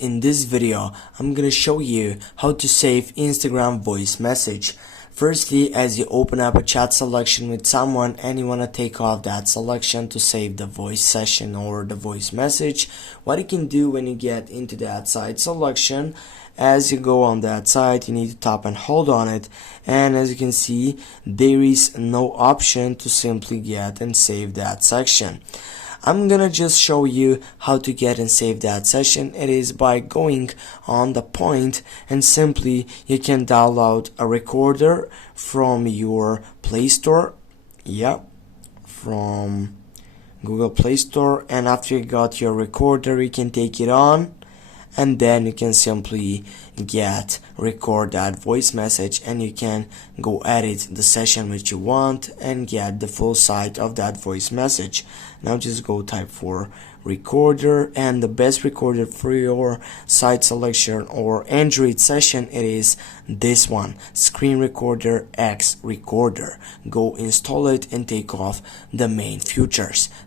In this video, I'm gonna show you how to save Instagram voice message. Firstly, as you open up a chat selection with someone and you wanna take off that selection to save the voice session or the voice message, what you can do when you get into that side selection, as you go on that side, you need to tap and hold on it, and as you can see, there is no option to simply get and save that section. I'm gonna just show you how to get and save that session. It is by going on the point and simply you can download a recorder from your Play Store. From Google Play Store, and after you got your recorder you can take it on and then you can simply record that voice message, and you can go edit the session which you want and get the full sight of that voice message. Now just go type for recorder, and the best recorder for your site selection or Android session, it is this one, Screen Recorder X Recorder. Go install it and take off the main features.